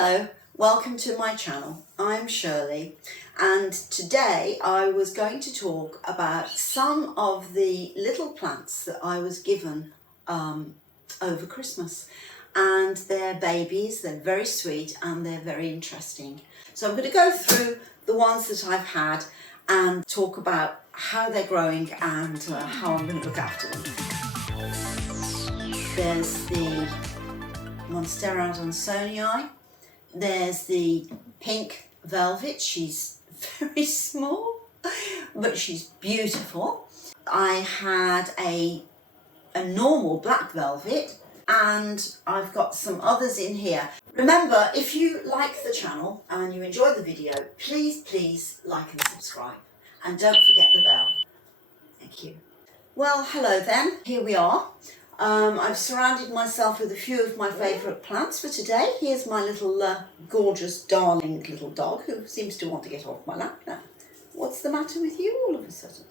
Hello, welcome to my channel. I'm Shirley, and today I was going to talk about some of the little plants that I was given over Christmas, and they're babies. They're very sweet and they're very interesting. So I'm going to go through the ones that I've had and talk about how they're growing and how I'm going to look after them. There's the Monstera adansonii. There's the pink velvet. She's very small, but she's beautiful. I had a normal black velvet, and I've got some others in here. Remember, if you like the channel and you enjoy the video, please like and subscribe, and don't forget the bell. Thank you. Well, hello then, here we are. I've surrounded myself with a few of my favourite plants for today. Here's my little gorgeous, darling little dog who seems to want to get off my lap now. What's the matter with you all of a sudden?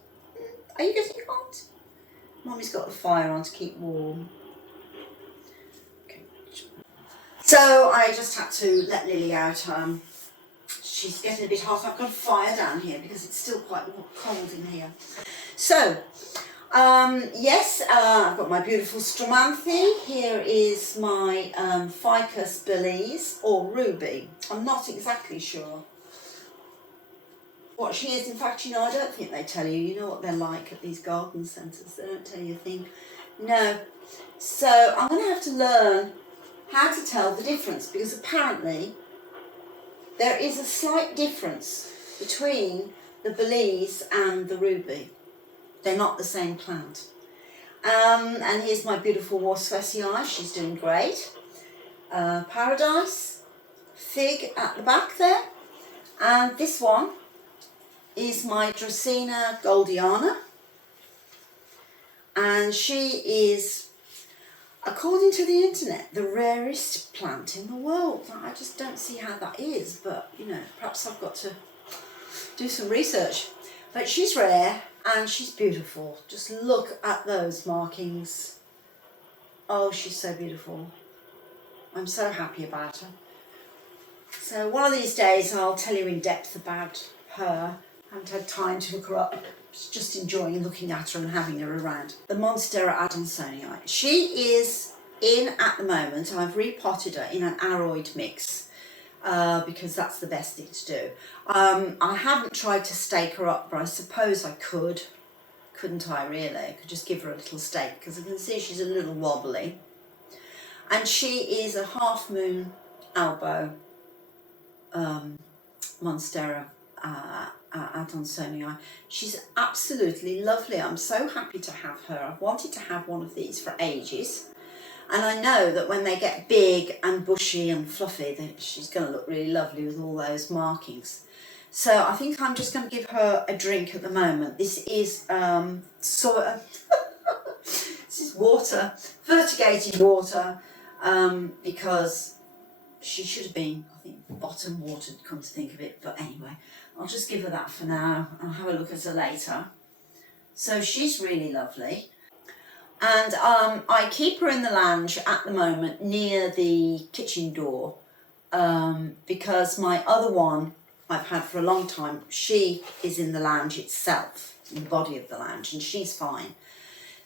Are you getting hot? Mummy's got the fire on to keep warm. Okay. So I just had to let Lily out. She's getting a bit hot. I've got a fire down here because it's still quite cold in here. So, yes, I've got my beautiful Stromanthe. Here is my Ficus Belize or Ruby. I'm not exactly sure what she is. In fact, you know, I don't think they tell you. You know what they're like at these garden centres. They don't tell you a thing. No. So I'm going to have to learn how to tell the difference, because apparently there is a slight difference between the Belize and the Ruby. They're not the same plant. And here's my beautiful Warspecii. She's doing great. Paradise, fig at the back there. And this one is my Dracaena goldiana. And she is, according to the internet, the rarest plant in the world. I just don't see how that is, but you know, perhaps I've got to do some research. But she's rare and she's beautiful. Just look at those markings. Oh, she's so beautiful. I'm so happy about her. So one of these days I'll tell you in depth about her. I haven't had time to look her up. Just enjoying looking at her and having her around. The Monstera adansonii. She is in at the moment. I've repotted her in an aroid mix. Because that's the best thing to do. I haven't tried to stake her up, but I suppose I could. Couldn't I really? I could just give her a little stake, because I can see she's a little wobbly. And she is a half moon elbow Monstera adansonii. She's absolutely lovely. I'm so happy to have her. I've wanted to have one of these for ages. And I know that when they get big and bushy and fluffy, she's going to look really lovely with all those markings. So I think I'm just going to give her a drink at the moment. This is this is water, variegated water, because she should have been, I think, bottom watered, come to think of it. But anyway, I'll just give her that for now. I'll have a look at her later. So she's really lovely. And I keep her in the lounge at the moment near the kitchen door, because my other one I've had for a long time, she is in the lounge itself, in the body of the lounge, and she's fine.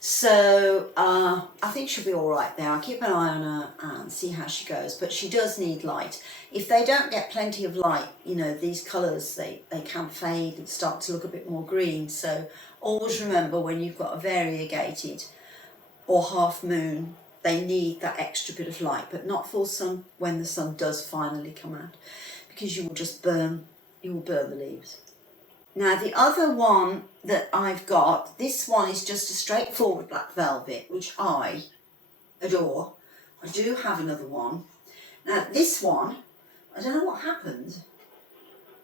So I think she'll be all right there. I'll keep an eye on her and see how she goes, but she does need light. If they don't get plenty of light, you know, these colours, they can fade and start to look a bit more green. So always remember, when you've got a variegated or half moon, they need that extra bit of light, but not full sun when the sun does finally come out, because you will just burn the leaves. Now the other one that I've got, this one is just a straightforward black velvet, which I adore. I do have another one. Now this one, I don't know what happened,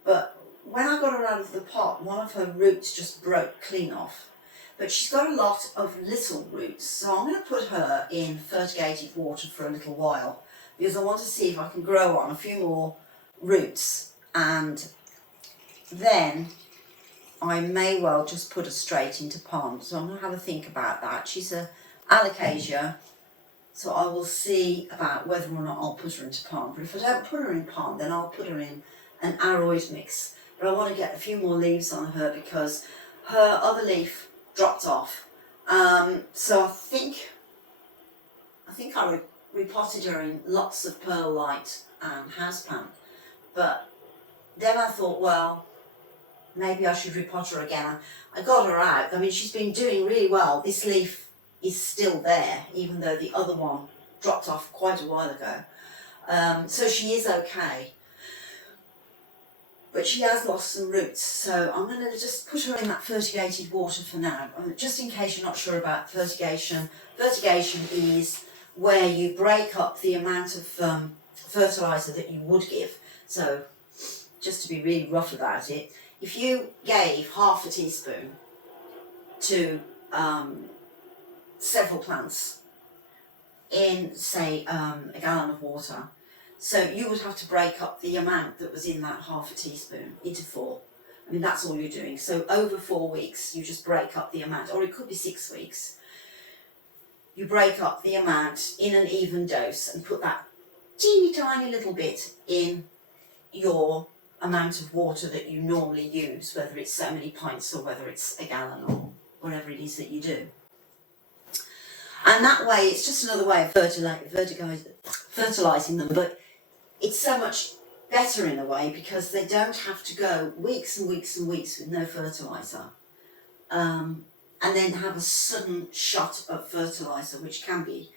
but when I got her out of the pot, one of her roots just broke clean off. But she's got a lot of little roots, so I'm going to put her in fertigated water for a little while, because I want to see if I can grow on a few more roots, and then I may well just put her straight into pond. So I'm going to have a think about that. She's a Alocasia, So I will see about whether or not I'll put her into palm. But if I don't put her in palm, then I'll put her in an aroid mix. But I want to get a few more leaves on her because her other leaf dropped off. So I think I repotted her in lots of perlite and houseplant. But then I thought, well, maybe I should repot her again. I got her out. I mean, she's been doing really well. This leaf is still there, even though the other one dropped off quite a while ago. So she is okay. But she has lost some roots, so I'm going to just put her in that fertigated water for now. Just in case you're not sure about fertigation. Fertigation is where you break up the amount of fertiliser that you would give. So, just to be really rough about it, if you gave half a teaspoon to several plants in, say, a gallon of water, so you would have to break up the amount that was in that half a teaspoon into 4. I mean, that's all you're doing. So over 4 weeks, you just break up the amount, or it could be 6 weeks. You break up the amount in an even dose and put that teeny tiny little bit in your amount of water that you normally use, whether it's so many pints or whether it's a gallon or whatever it is that you do. And that way, it's just another way of fertilising them, but it's so much better in a way because they don't have to go weeks and weeks and weeks with no fertiliser, and then have a sudden shot of fertiliser, which can be,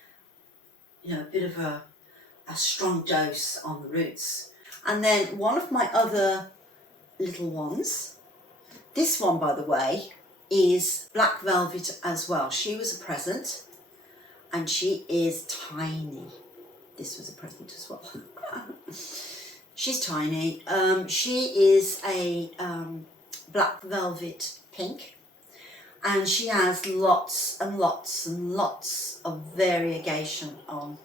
you know, a bit of a strong dose on the roots. And then one of my other little ones, this one, by the way, is black velvet as well. She was a present, and she is tiny. This was a present as well. She's tiny. She is a black velvet pink, and she has lots and lots and lots of variegation on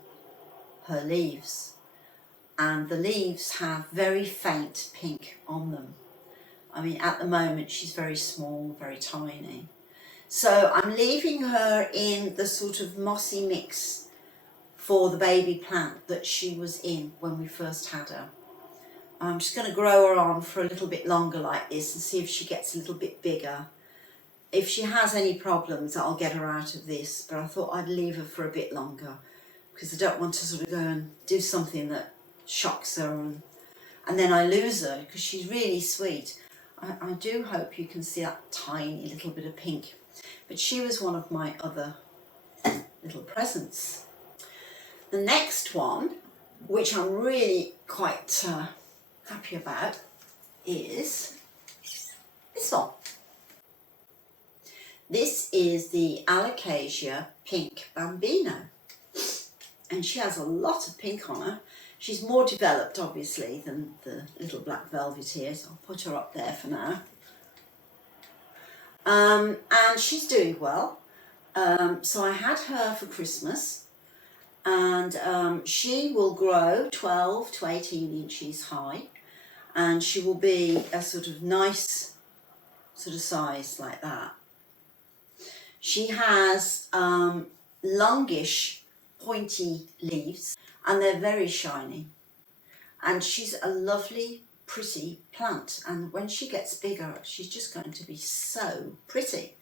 her leaves, and the leaves have very faint pink on them. I mean, at the moment she's very small, very tiny. So I'm leaving her in the sort of mossy mix for the baby plant that she was in when we first had her. I'm just going to grow her on for a little bit longer like this and see if she gets a little bit bigger. If she has any problems, I'll get her out of this, but I thought I'd leave her for a bit longer because I don't want to sort of go and do something that shocks her and then I lose her because she's really sweet. I do hope you can see that tiny little bit of pink. But she was one of my other little presents. The next one, which I'm really quite happy about, is this one. This is the Alocasia Pink Bambino. And she has a lot of pink on her. She's more developed, obviously, than the little black velvet here, so I'll put her up there for now. And she's doing well. So I had her for Christmas, and she will grow 12 to 18 inches high, and she will be a sort of nice sort of size like that. She has longish, pointy leaves, and they're very shiny. And she's a lovely, pretty plant. And when she gets bigger, she's just going to be so pretty.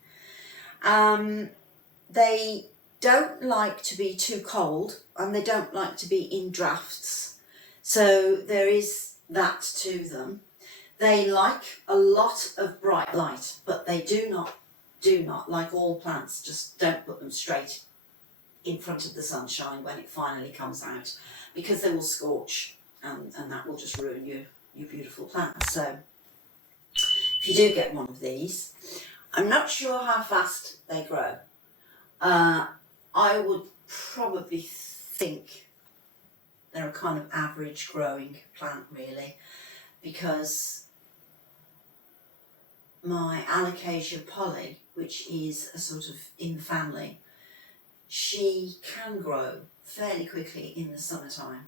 They don't like to be too cold, and they don't like to be in drafts. So there is that to them. They like a lot of bright light, but they do not, like all plants, just don't put them straight in front of the sunshine when it finally comes out, because they will scorch and that will just ruin your beautiful plants. So if you do get one of these, I'm not sure how fast they grow. I would probably think they're a kind of average growing plant really, because my Alocasia Polly, which is a sort of in the family, she can grow fairly quickly in the summertime.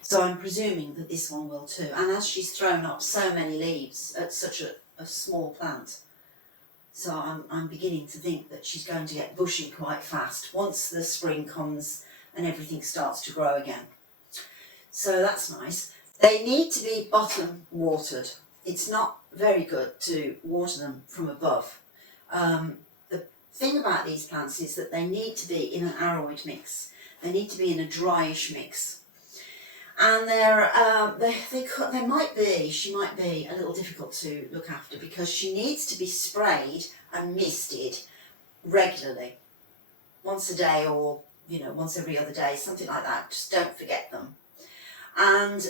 So I'm presuming that this one will too. And as she's thrown up so many leaves at such a small plant, so I'm beginning to think that she's going to get bushy quite fast. Once the spring comes and everything starts to grow again. So that's nice. They need to be bottom watered. It's not very good to water them from above. The thing about these plants is that they need to be in an aroid mix. They need to be in a dryish mix. And she might be a little difficult to look after because she needs to be sprayed and misted regularly. Once a day or, once every other day, something like that. Just don't forget them. And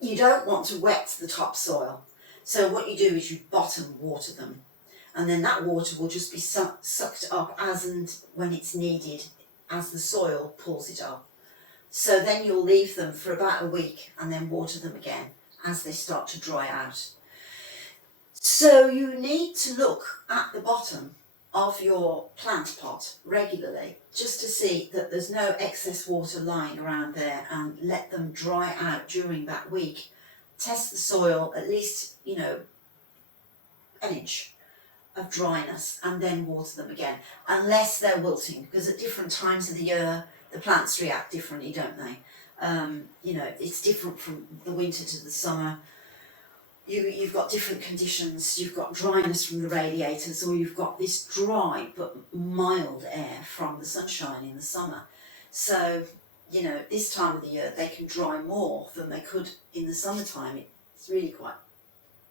you don't want to wet the topsoil. So what you do is you bottom water them. And then that water will just be sucked up as and when it's needed, as the soil pulls it up. So then you'll leave them for about a week and then water them again as they start to dry out. So you need to look at the bottom of your plant pot regularly just to see that there's no excess water lying around there, and let them dry out during that week. Test the soil at least, an inch of dryness, and then water them again, unless they're wilting, because at different times of the year the plants react differently, don't they? It's different from the winter to the summer. You've got different conditions. You've got dryness from the radiators, or you've got this dry but mild air from the sunshine in the summer. So, this time of the year they can dry more than they could in the summertime. It's really quite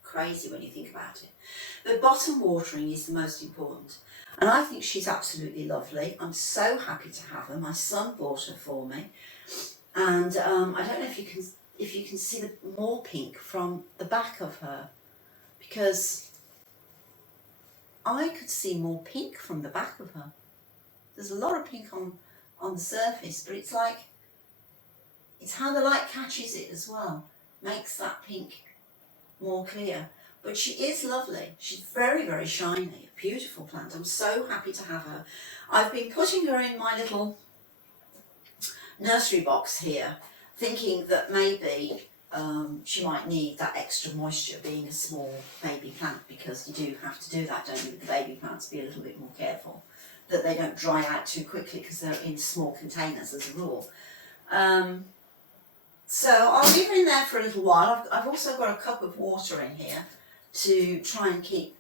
crazy when you think about it. But bottom watering is the most important. And I think she's absolutely lovely. I'm so happy to have her. My son bought her for me. And I don't know if you can see the more pink from the back of her, because I could see more pink from the back of her. There's a lot of pink on the surface, but it's how the light catches it as well, makes that pink more clear. But she is lovely. She's very, very shiny, a beautiful plant. I'm so happy to have her. I've been putting her in my little nursery box here, thinking that maybe she might need that extra moisture, being a small baby plant, because you do have to do that, don't you, with the baby plants? Be a little bit more careful that they don't dry out too quickly, because they're in small containers as a rule. So I'll leave her in there for a little while. I've also got a cup of water in here to try and keep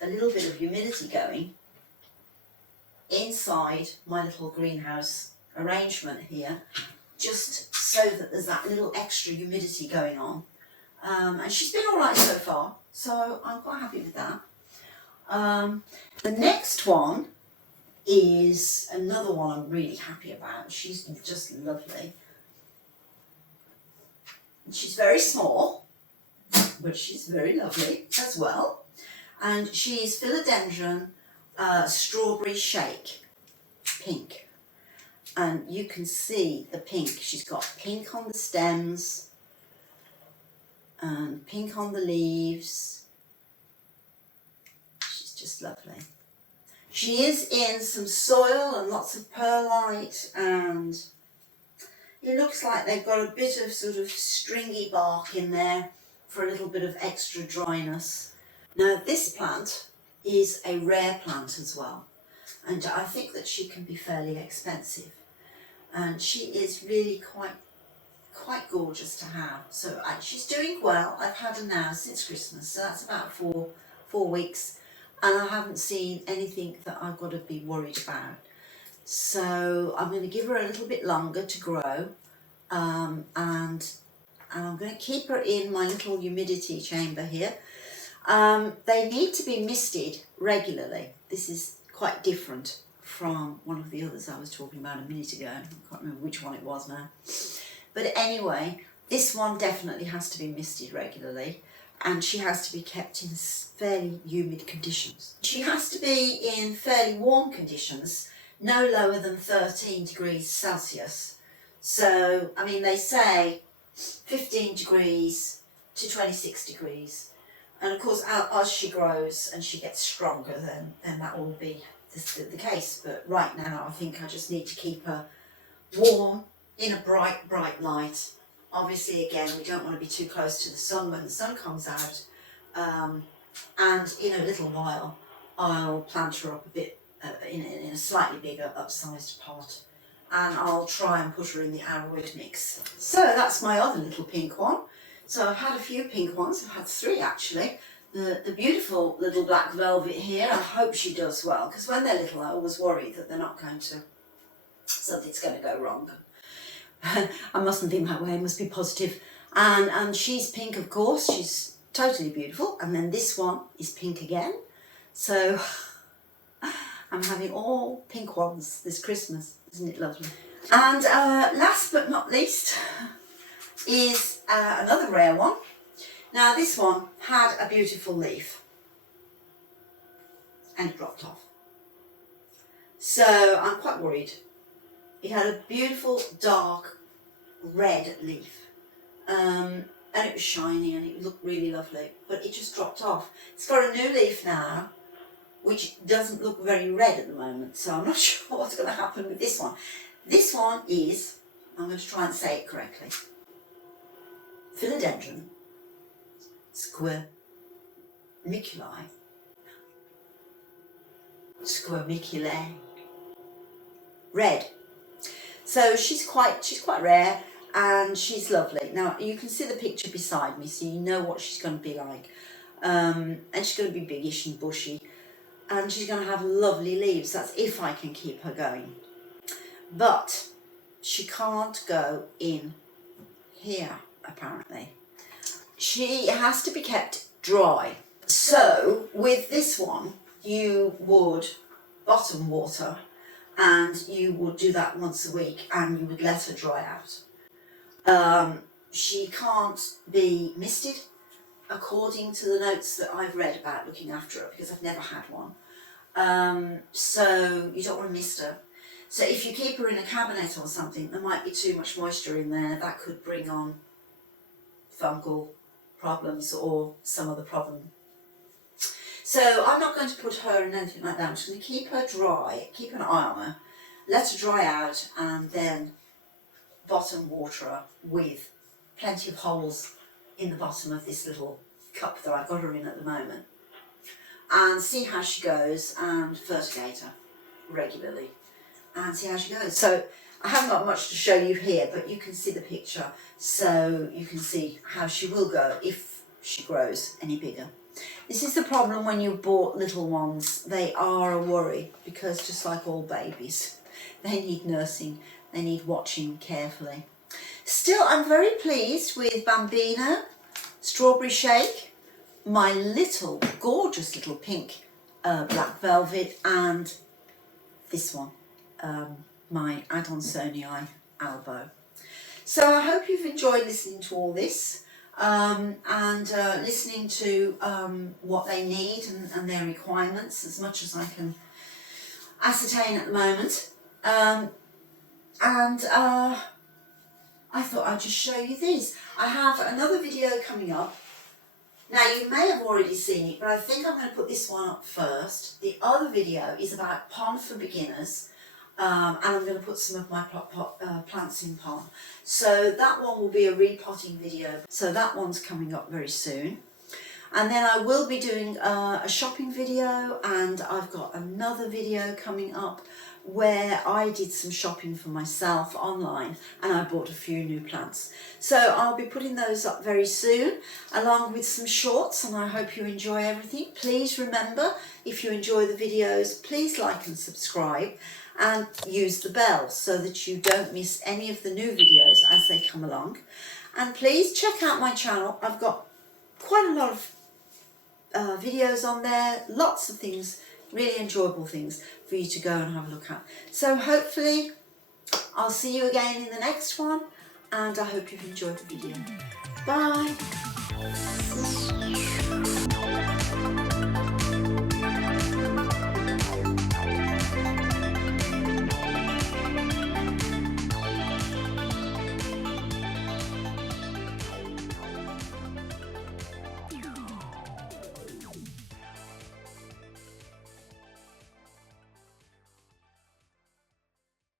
a little bit of humidity going inside my little greenhouse arrangement here, just so that there's that little extra humidity going on. And she's been all right so far, so I'm quite happy with that. The next one is another one I'm really happy about. She's just lovely. She's very small, but she's very lovely as well. And she's Philodendron Strawberry Shake Pink. And you can see the pink. She's got pink on the stems and pink on the leaves. She's just lovely. She is in some soil and lots of perlite, and it looks like they've got a bit of sort of stringy bark in there for a little bit of extra dryness. Now this plant is a rare plant as well, and I think that she can be fairly expensive. And she is really quite gorgeous to have. So she's doing well. I've had her now since Christmas, so that's about four weeks, and I haven't seen anything that I've got to be worried about. So I'm going to give her a little bit longer to grow, and I'm going to keep her in my little humidity chamber here. They need to be misted regularly. This is quite different from one of the others I was talking about a minute ago. I can't remember which one it was now. But anyway, this one definitely has to be misted regularly, and she has to be kept in fairly humid conditions. She has to be in fairly warm conditions, no lower than 13 degrees Celsius. So, I mean, they say 15 degrees to 26 degrees. And of course, as she grows and she gets stronger, then that will be the case. But right now, I think I just need to keep her warm in a bright light. Obviously, again, we don't want to be too close to the sun when the sun comes out. And in a little while, I'll plant her up a bit in a slightly bigger, upsized pot. and I'll try and put her in the arrowwood mix. So that's my other little pink one. So I've had a few pink ones, I've had 3 actually. The beautiful little black velvet here, I hope she does well, because when they're little I always worry that they're not going to, something's going to go wrong. I mustn't think that way, I must be positive. And she's pink, of course, she's totally beautiful. And then this one is pink again. So I'm having all pink ones this Christmas, isn't it lovely? And last but not least is another rare one. Now this one had a beautiful leaf and it dropped off. So I'm quite worried. It had a beautiful dark red leaf and it was shiny and it looked really lovely, but it just dropped off. It's got a new leaf now which doesn't look very red at the moment, so I'm not sure what's going to happen with this one. This one is, I'm going to try and say it correctly, Philodendron squamiculae red. So she's quite rare and she's lovely. Now you can see the picture beside me, so you know what she's going to be like. And she's going to be biggish and bushy, and she's going to have lovely leaves. That's if I can keep her going. But she can't go in here apparently. She has to be kept dry. So with this one, you would bottom water and you would do that once a week and you would let her dry out. She can't be misted according to the notes that I've read about looking after her, because I've never had one. So you don't want to mist her. So if you keep her in a cabinet or something, there might be too much moisture in there. That could bring on fungal problems or some other problem. So I'm not going to put her in anything like that. I'm just going to keep her dry, keep an eye on her, let her dry out, and then bottom water her with plenty of holes in the bottom of this little cup that I've got her in at the moment, and see how she goes, and fertigate her regularly and see how she goes. So I haven't got much to show you here, but you can see the picture, so you can see how she will go if she grows any bigger. This is the problem when you bought little ones. They are a worry, because just like all babies, they need nursing, they need watching carefully. Still, I'm very pleased with Bambino, Strawberry Shake, my little gorgeous little pink black velvet, and this one, my Adansonii Albo. So I hope you've enjoyed listening to all this and listening to what they need and their requirements, as much as I can ascertain at the moment. I thought I'd just show you these. I have another video coming up. Now you may have already seen it, but I think I'm going to put this one up first. The other video is about pond for beginners, and I'm going to put some of my plants in pond. So that one will be a repotting video. So that one's coming up very soon. And then I will be doing a shopping video, and I've got another video coming up where I did some shopping for myself online and I bought a few new plants. So I'll be putting those up very soon, along with some shorts, and I hope you enjoy everything. Please remember, if you enjoy the videos, please like and subscribe and use the bell so that you don't miss any of the new videos as they come along. And please check out my channel. I've got quite a lot of videos on there, lots of things, really enjoyable things for you to go and have a look at. So hopefully I'll see you again in the next one, and I hope you've enjoyed the video. Bye.